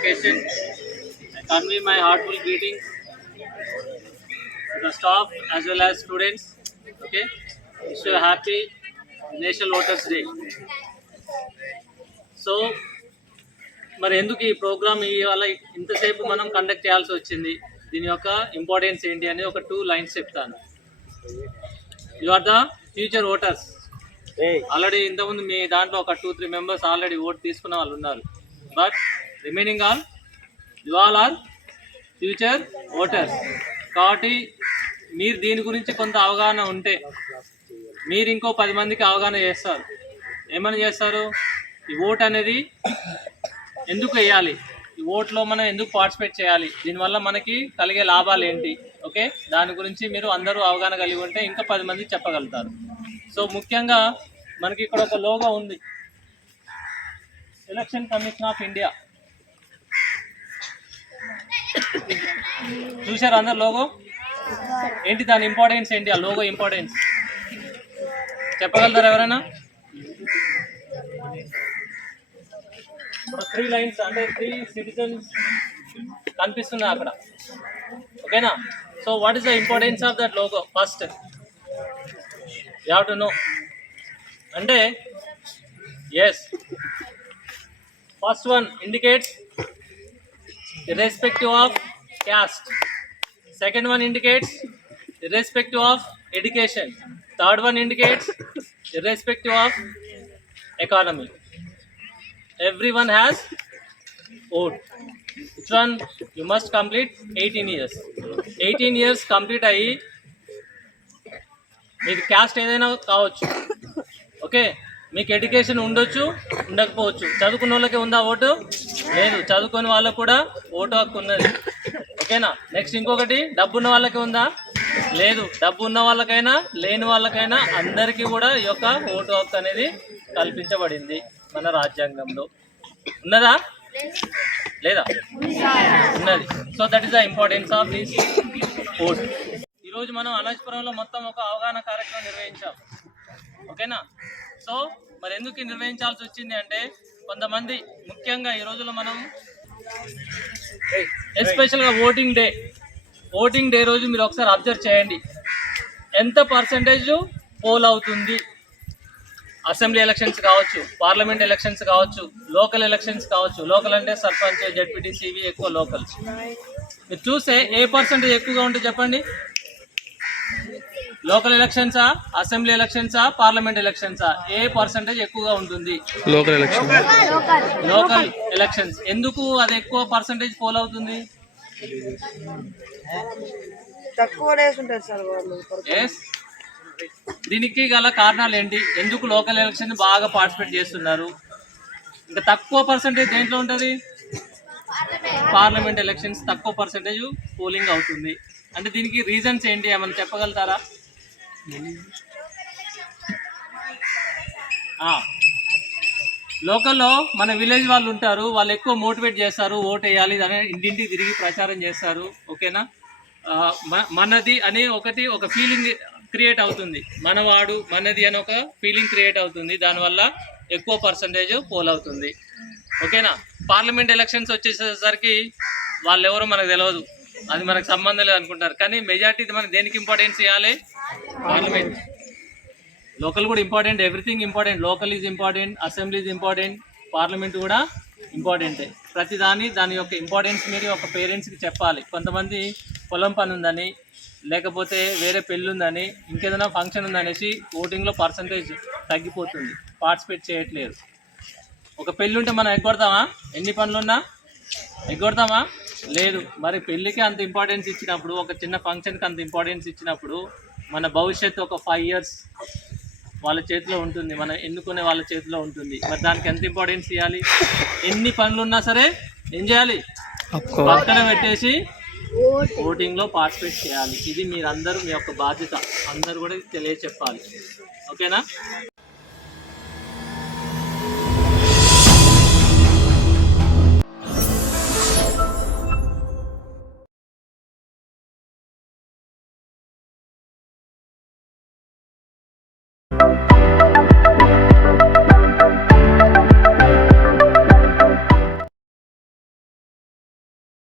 occasion, I convey my heartful greetings to the staff as well as students. Okay, wish you a happy National Voters Day. So మరి ఎందుకు ఈ programme ఇవాళ ఇంతసేపు మనం conduct చేయాల్సి వచ్చింది, దీని యొక్క ఇంపార్టెన్స్ ఏంటి అని ఒక 2 lines చెప్తాను. You are the future voters. Already ఇంతకుముందు మీ దాంట్లో ఒక 2-3 మెంబర్స్ ఆల్రెడీ ఓటు తీసుకున్న వాళ్ళు ఉన్నారు. But remaining all you all are future voters. కాబట్టి మీరు దీని గురించి కొంత అవగాహన ఉంటే మీరు ఇంకో 10 మందికి అవగాహన చేస్తారు. ఏమని చేస్తారు? ఈ ఓట్ అనేది ఎందుకు వేయాలి, ఈ ఓట్లో మనం ఎందుకు పార్టిసిపేట్ చేయాలి, దీనివల్ల మనకి కలిగే లాభాలు ఏంటి, ఓకే, దాని గురించి మీరు అందరూ అవగాహన కలిగి ఉంటే ఇంకా 10 మంది చెప్పగలుగుతారు. సో ముఖ్యంగా మనకి ఇక్కడ ఒక లోగో ఉంది, ఎలక్షన్ కమిషన్ ఆఫ్ ఇండియా. చూశారు అందరు లోగో? ఏంటి దాని ఇంపార్టెన్స్ ఏంటి, ఆ లోగో ఇంపార్టెన్స్ చెప్పగలుగుతారు ఎవరైనా? 3 lines అంటే 3 citizens కనిపిస్తున్నాయి అక్కడ, ఓకేనా? So what is the importance of that logo? First you have to know. అంటే yes, first one indicates irrespective of caste, second one indicates irrespective of education, third one indicates irrespective of economy. Everyone has vote. Which one? You must complete 18 years. 18 years complete అయ్యి మీకు caste ఏదైనా కావచ్చు, okay, మీకు education ఉండొచ్చు ఉండకపోవచ్చు. చదువుకున్న వాళ్ళకి ఉందా ఓటు? లేదు. చదువుకునే వాళ్ళకు కూడా ఓటు హక్కు ఉన్నది, ఓకేనా? నెక్స్ట్ ఇంకొకటి, డబ్బు ఉన్న వాళ్ళకి ఉందా? లేదు. డబ్బు ఉన్న వాళ్ళకైనా లేని వాళ్ళకైనా అందరికీ కూడా ఈ యొక్క ఓటు హక్కు అనేది కల్పించబడింది మన రాజ్యాంగంలో. ఉన్నదా లేదా? ఉన్నది. So that is the importance of this vote. ఈరోజు మనం అనంతపురంలో మొత్తం ఒక అవగాహన కార్యక్రమం నిర్వహించాం, ఓకేనా? సో మరి ఎందుకు నిర్వహించాల్సి వచ్చింది అంటే, కొంతమంది ముఖ్యంగా ఈ రోజుల్లో మనం ఎస్పెషల్గా ఓటింగ్ డే రోజు మీరు ఒకసారి అబ్జర్వ్ చేయండి, ఎంత పర్సంటేజ్ పోల్ అవుతుంది. అసెంబ్లీ ఎలక్షన్స్ కావచ్చు, పార్లమెంట్ ఎలక్షన్స్ కావచ్చు, లోకల్ ఎలక్షన్స్ కావచ్చు. లోకల్ అంటే సర్పంచ్, జెడ్పీటీసీ, ఇవి ఎక్కువ లోకల్స్. మీరు చూస్తే ఏ పర్సంటేజ్ ఎక్కువగా ఉంటే చెప్పండి? లోకల్ ఎలక్షన్సా, అసెంబ్లీ ఎలక్షన్సా, పార్లమెంట్ ఎలక్షన్సా? ఏ పర్సంటేజ్ ఎక్కువగా ఉంటుంది? Local elections. ఎందుకు అది ఎక్కువ పర్సంటేజ్ పోల్ అవుతుంది? దీనికి గల కారణాలు ఏంటి? ఎందుకు లోకల్ ఎలక్షన్ బాగా పార్టిసిపేట్ చేస్తున్నారు? ఇంకా తక్కువ పర్సంటేజ్ దేంట్లో ఉంటుంది? పార్లమెంట్ ఎలక్షన్స్ తక్కువ పర్సంటేజ్ పోలింగ్ అవుతుంది. అంటే దీనికి రీజన్స్ ఏంటి ఏమన్నా చెప్పగలుగుతారా? లోకల్లో మన విలేజ్ వాళ్ళు ఉంటారు, వాళ్ళు ఎక్కువ మోటివేట్ చేస్తారు, ఓట్ వేయాలి అని ఇంటింటికి తిరిగి ప్రచారం చేస్తారు, ఓకేనా? మనది అని ఒక ఫీలింగ్ క్రియేట్ అవుతుంది, మనవాడు మనది అని ఒక ఫీలింగ్ క్రియేట్ అవుతుంది. దానివల్ల ఎక్కువ పర్సంటేజ్ పోల్ అవుతుంది, ఓకేనా? పార్లమెంట్ ఎలక్షన్స్ వచ్చేసరికి వాళ్ళు ఎవరో మనకు తెలియదు, అది మనకు సంబంధం లేదు అనుకుంటారు. కానీ మెజార్టీ మనం దేనికి ఇంపార్టెన్స్ ఇవ్వాలి? పార్లమెంట్. లోకల్ కూడా important, everything important. Local is important, assembly is important, parliament కూడా ఇంపార్టెంటే. దాని యొక్క ఇంపార్టెన్స్ మీరు ఒక పేరెంట్స్కి చెప్పాలి. కొంతమంది పొలం పని ఉందని, లేకపోతే వేరే పెళ్ళి ఉందని, ఇంకేదైనా ఫంక్షన్ ఉందనేసి ఓటింగ్లో పర్సంటేజ్ తగ్గిపోతుంది, పార్టిసిపేట్ చేయట్లేదు. ఒక పెళ్ళి ఉంటే మనం ఎగ్గొడతామా? ఎన్ని పనులున్నా ఎగ్గొడతామా? లేదు. మరి పెళ్ళికి అంత ఇంపార్టెన్స్ ఇచ్చినప్పుడు, ఒక చిన్న ఫంక్షన్కి అంత ఇంపార్టెన్స్ ఇచ్చినప్పుడు, మన భవిష్యత్తు ఒక 5 years వాళ్ళ చేతిలో ఉంటుంది, మనం ఎన్నుకునే వాళ్ళ చేతిలో ఉంటుంది. మరి దానికి ఎంత ఇంపార్టెన్స్ ఇవ్వాలి? ఎన్ని పనులు ఉన్నా సరే ఏం చేయాలి? పక్కన పెట్టేసి ఓటింగ్లో పార్టిసిపేట్ చేయాలి. ఇది మీరందరూ మీ యొక్క బాధ్యత, అందరూ కూడా తెలియచెప్పాలి, ఓకేనా?